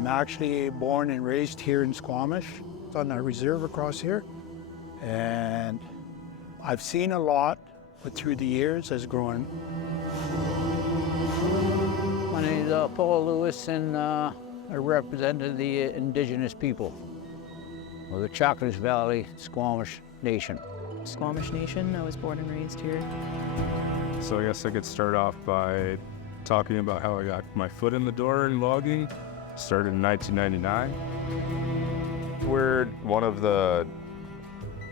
I'm actually born and raised here in Squamish. It's on a reserve across here. And I've seen a lot, but through the years as growing. My name is Paul Lewis, and I represented the Indigenous people of the Chocolate Valley Squamish Nation. Squamish Nation, I was born and raised here. So I guess I could start off by talking about how I got my foot in the door in logging. Started in 1999. We're one of the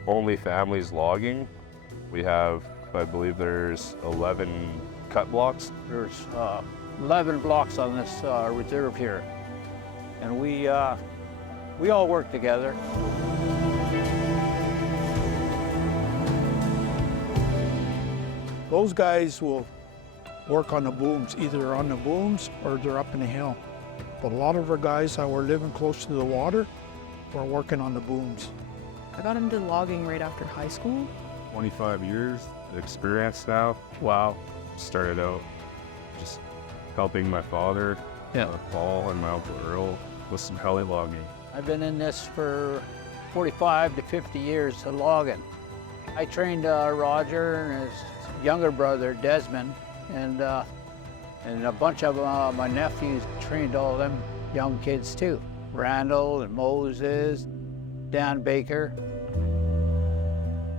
only families logging. We have, I believe there's 11 cut blocks. There's 11 blocks on this reserve here, and we all work together. Those guys will work on the booms, either on the booms or they're up in the hill. But a lot of our guys that were living close to the water were working on the booms. I got into logging right after high school. 25 years experience now. Wow. Started out just helping my father, Paul, and my Uncle Earl with some heli logging. I've been in this for 45 to 50 years of logging. I trained Roger and his younger brother, Desmond, and a bunch of my nephews trained all them young kids too. Randall and Moses, Dan Baker.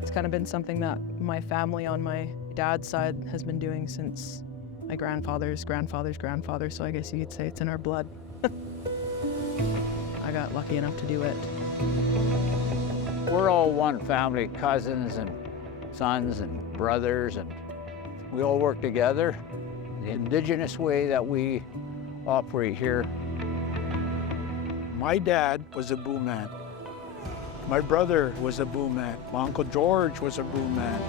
It's kind of been something that my family on my dad's side has been doing since my grandfather's grandfather's grandfather, so I guess you could say it's in our blood. I got lucky enough to do it. We're all one family, cousins and sons and brothers, and we all work together. The Indigenous way that we operate here. My dad was a boom man. My brother was a boom man. My Uncle George was a boom man.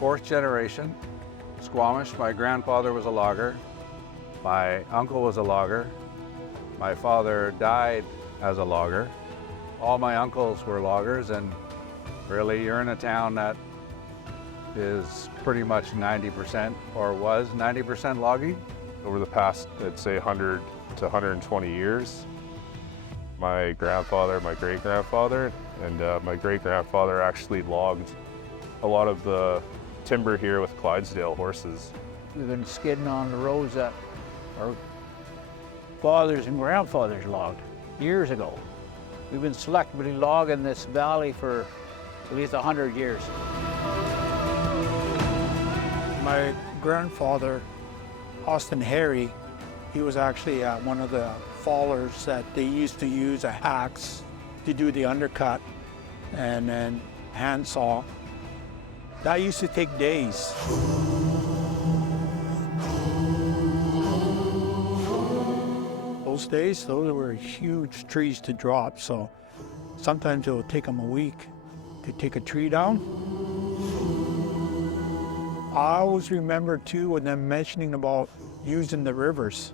Fourth generation, Squamish. My grandfather was a logger. My uncle was a logger. My father died as a logger. All my uncles were loggers, and really you're in a town that is pretty much 90% or was 90% logging. Over the past, I'd say 100 to 120 years, my grandfather, my great-grandfather, and my great-grandfather actually logged a lot of the timber here with Clydesdale horses. We've been skidding on the roads that our fathers and grandfathers logged years ago. We've been selectively logging this valley for at least 100 years. My grandfather, Austin Harry, he was actually one of the fallers that they used to use a axe to do the undercut and then handsaw. That used to take days. Those days, those were huge trees to drop, so sometimes it would take them a week to take a tree down. I always remember too when them mentioning about using the rivers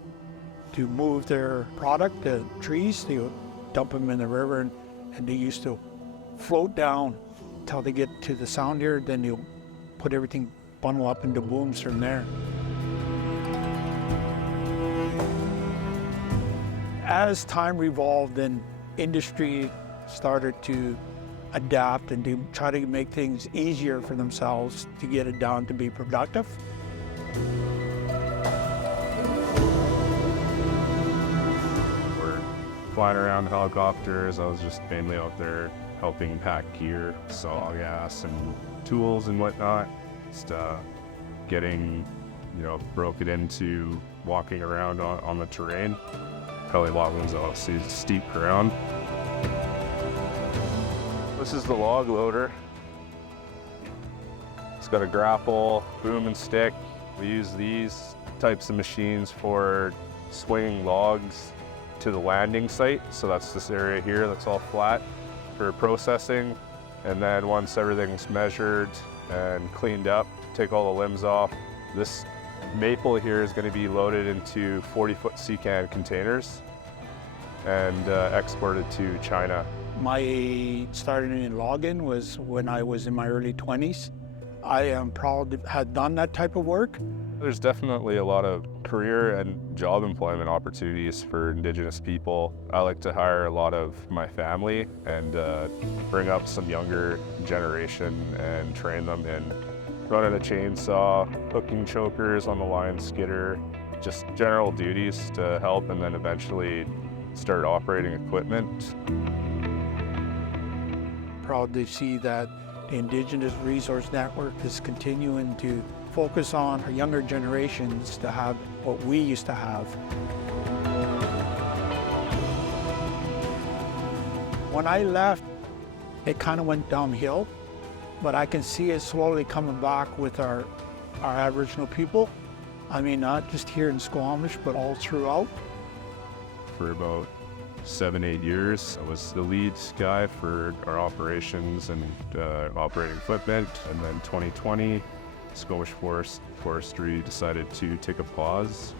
to move their product, the trees, they would dump them in the river and they used to float down until they get to the sound here, then they'll put everything, bundle up into booms from there. As time revolved and industry started to adapt and to try to make things easier for themselves to get it down to be productive. We're flying around helicopters. I was just mainly out there helping pack gear, saw gas and tools and whatnot. Just getting, broken into walking around on the terrain. Heli logging's obviously steep ground. This is the log loader. It's got a grapple, boom and stick. We use these types of machines for swinging logs to the landing site. So that's this area here that's all flat for processing. And then once everything's measured and cleaned up, take all the limbs off. This maple here is going to be loaded into 40-foot sea-can containers and exported to China. My starting in logging was when I was in my early 20s. I am proud to have done that type of work. There's definitely a lot of career and job employment opportunities for Indigenous people. I like to hire a lot of my family and bring up some younger generation and train them in running a chainsaw, hooking chokers on the line skidder, just general duties to help, and then eventually start operating equipment. Proud to see that the Indigenous Resource Network is continuing to focus on our younger generations to have what we used to have. When I left, it kind of went downhill, but I can see it slowly coming back with our Aboriginal people. I mean, not just here in Squamish, but all throughout. For about 7-8 years, I was the lead guy for our operations and operating equipment. And then 2020, Squamish Forestry decided to take a pause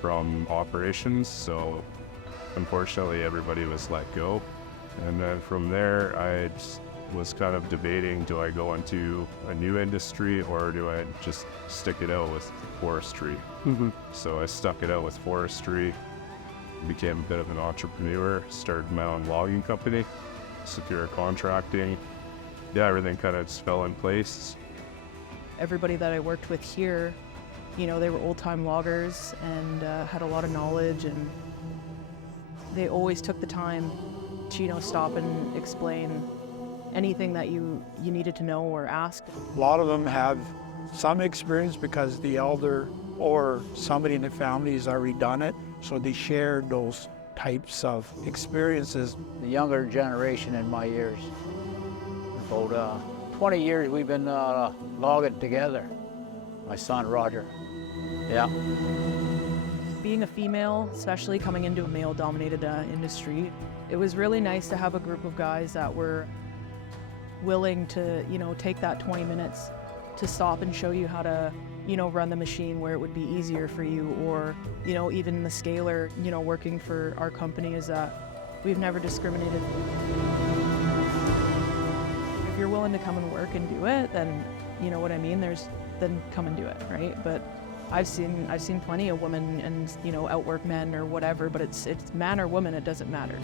from operations. So unfortunately, everybody was let go. And then from there, I was kind of debating, do I go into a new industry or do I just stick it out with forestry? So I stuck it out with forestry, became a bit of an entrepreneur, started my own logging company, secure contracting. Yeah, everything kind of just fell in place. Everybody that I worked with here, you know, they were old-time loggers and had a lot of knowledge, and they always took the time to, you know, stop and explain anything that you needed to know or ask. A lot of them have some experience because the elder or somebody in the family has already done it, so they shared those types of experiences. The younger generation in my years, about 20 years we've been logging together. My son, Roger. Yeah. Being a female, especially coming into a male-dominated industry, it was really nice to have a group of guys that were willing to, you know, take that 20 minutes to stop and show you how to, you know, run the machine where it would be easier for you, or, you know, even the scaler, you know, working for our company is that we've never discriminated. If you're willing to come and work and do it, then, you know what I mean, then come and do it, right? But I've seen plenty of women and, you know, outwork men or whatever, but it's man or woman, it doesn't matter.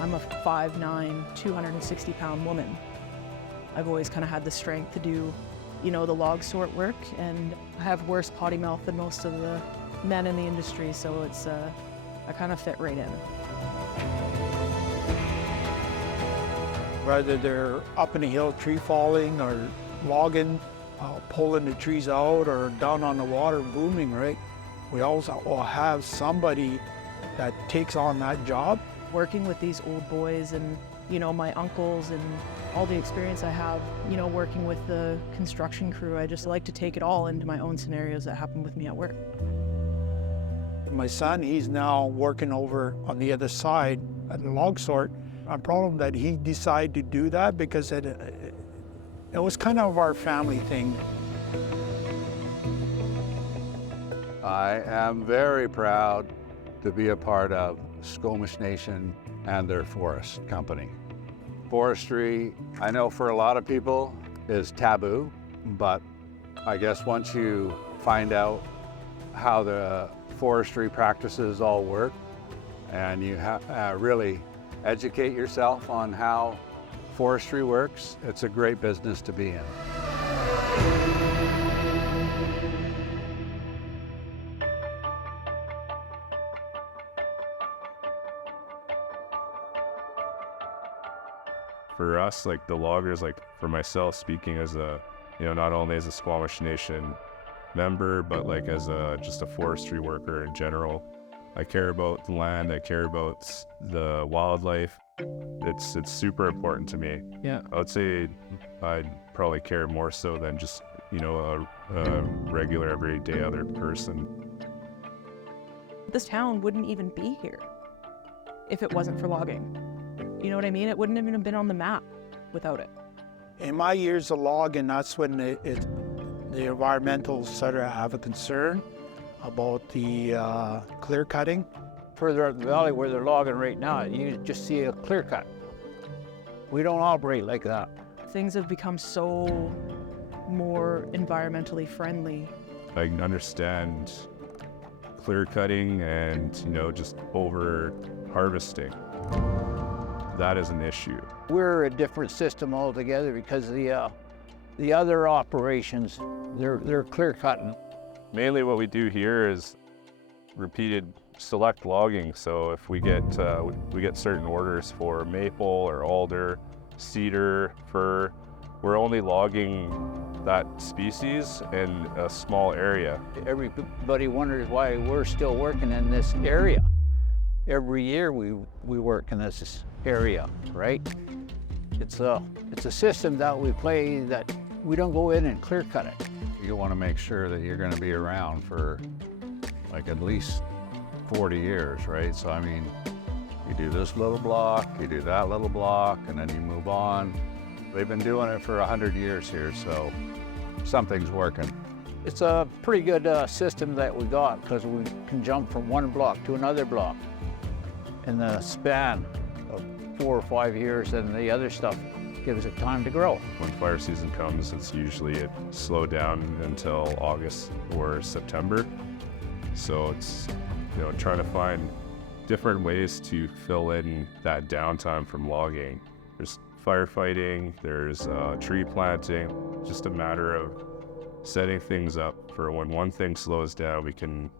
I'm a 5'9", 260-pound woman. I've always kind of had the strength to do, you know, the log sort work, and I have worse potty mouth than most of the men in the industry, so it's I kind of fit right in. Whether they're up in the hill tree falling or logging, pulling the trees out, or down on the water booming, right? We always will have somebody that takes on that job. Working with these old boys and, you know, my uncles and all the experience I have, you know, working with the construction crew, I just like to take it all into my own scenarios that happen with me at work. My son, he's now working over on the other side at the log sort. I'm proud of him that he decided to do that because it was kind of our family thing. I am very proud to be a part of Squamish Nation and their forest company. Forestry, I know for a lot of people, is taboo, but I guess once you find out how the forestry practices all work and you really educate yourself on how forestry works, it's a great business to be in. For us, like the loggers, like for myself, speaking as a, you know, not only as a Squamish Nation member, but like as just a forestry worker in general, I care about the land, I care about the wildlife. It's super important to me. Yeah. I would say I'd probably care more so than just, you know, a regular everyday other person. This town wouldn't even be here if it wasn't for logging. You know what I mean? It wouldn't even have been on the map without it. In my years of logging, that's when the environmentals started to have a concern about the clear cutting. Further up the valley where they're logging right now, you just see a clear cut. We don't operate like that. Things have become so more environmentally friendly. I can understand clear cutting and, just over harvesting. That is an issue. We're a different system altogether because the other operations, they're clear cutting. Mainly what we do here is repeated select logging. So if we get certain orders for maple or alder, cedar, fir, we're only logging that species in a small area. Everybody wonders why we're still working in this area. Every year we work in this area, right? It's a system that we play that we don't go in and clear cut it. You want to make sure that you're going to be around for like at least 40 years, right? So I mean, you do this little block, you do that little block, and then you move on. They've been doing it for 100 years here, so something's working. It's a pretty good system that we got because we can jump from one block to another block in the span of 4 or 5 years, and the other stuff gives it time to grow. When fire season comes, it's usually slowed down until August or September. So it's, trying to find different ways to fill in that downtime from logging. There's firefighting, there's tree planting, just a matter of setting things up for when one thing slows down, we can,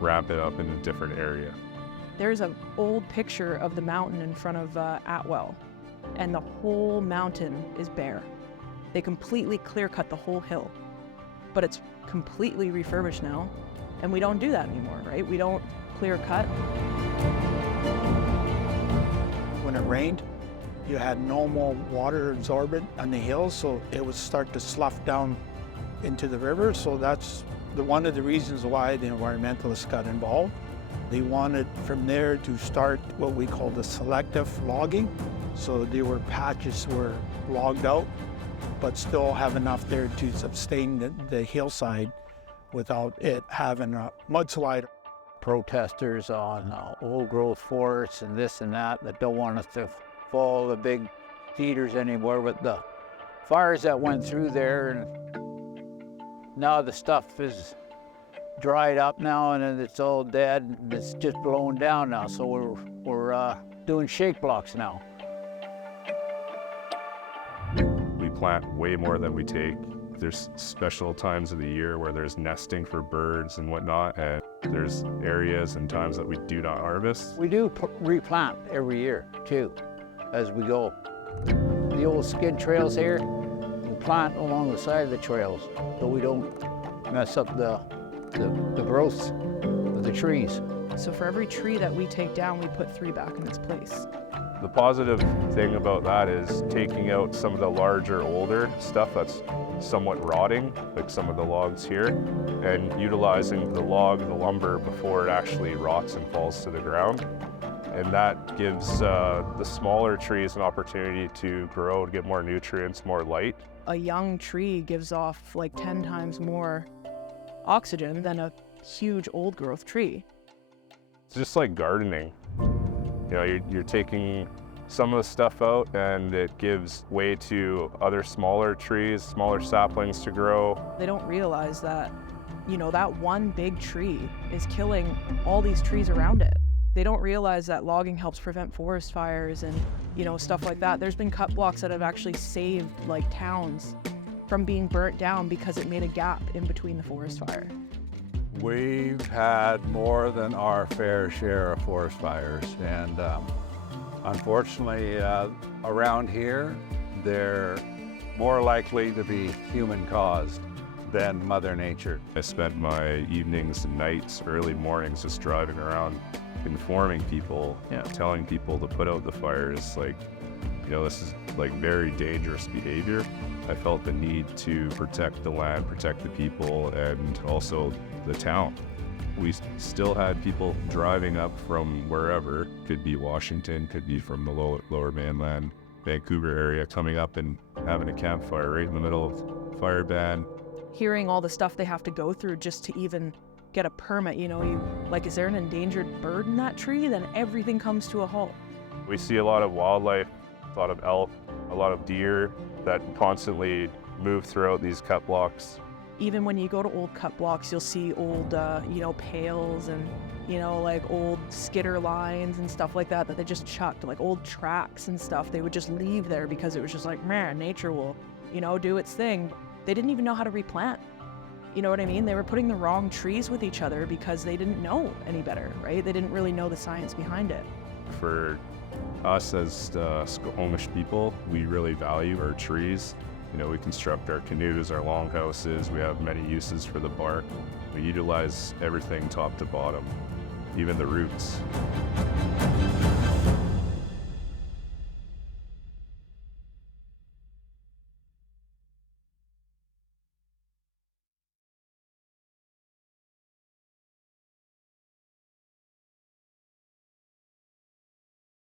ramp it up in a different area. There's an old picture of the mountain in front of Atwell, and the whole mountain is bare. They completely clear cut the whole hill, but it's completely refurbished now, and we don't do that anymore, right? We don't clear cut. When it rained, you had no more water absorbent on the hills, so it would start to slough down into the river. So that's one of the reasons why the environmentalists got involved. They wanted from there to start what we call the selective logging. So there were patches were logged out, but still have enough there to sustain the hillside without it having a mudslide. Protesters on old growth forests and this and that don't want us to follow the big cedars anymore with the fires that went through there, and now the stuff is dried up now and it's all dead and it's just blowing down now, so we're doing shake blocks now. We plant way more than we take. There's special times of the year where there's nesting for birds and whatnot, and there's areas and times that we do not harvest. We do replant every year too, as we go. The old skid trails here, we plant along the side of the trails so we don't mess up the growth of the trees. So for every tree that we take down, we put 3 back in its place. The positive thing about that is taking out some of the larger, older stuff that's somewhat rotting, like some of the logs here, and utilizing the lumber before it actually rots and falls to the ground. And that gives the smaller trees an opportunity to grow, to get more nutrients, more light. A young tree gives off like 10 times more oxygen than a huge old growth tree. It's just like gardening. You're taking some of the stuff out and it gives way to other smaller trees, smaller saplings to grow. They don't realize that, that one big tree is killing all these trees around it. They don't realize that logging helps prevent forest fires and, stuff like that. There's been cut blocks that have actually saved like towns from being burnt down because it made a gap in between the forest fire. We've had more than our fair share of forest fires, and unfortunately around here they're more likely to be human caused than Mother Nature. I spent my evenings and nights, early mornings just driving around informing people, telling people to put out the fires. This is like very dangerous behavior. I felt the need to protect the land, protect the people, and also the town. We still had people driving up from wherever, could be Washington, could be from the lower mainland, Vancouver area, coming up and having a campfire right in the middle of fire ban. Hearing all the stuff they have to go through just to even get a permit, is there an endangered bird in that tree? Then everything comes to a halt. We see a lot of wildlife, a lot of elk, a lot of deer that constantly move throughout these cut blocks. Even when you go to old cut blocks, you'll see old, pails and, like old skidder lines and stuff like that they just chucked, like old tracks and stuff. They would just leave there because it was just like, man, nature will, do its thing. They didn't even know how to replant. You know what I mean? They were putting the wrong trees with each other because they didn't know any better, right? They didn't really know the science behind it. For us as Squamish people, we really value our trees. We construct our canoes, our longhouses. We have many uses for the bark. We utilize everything top to bottom, even the roots.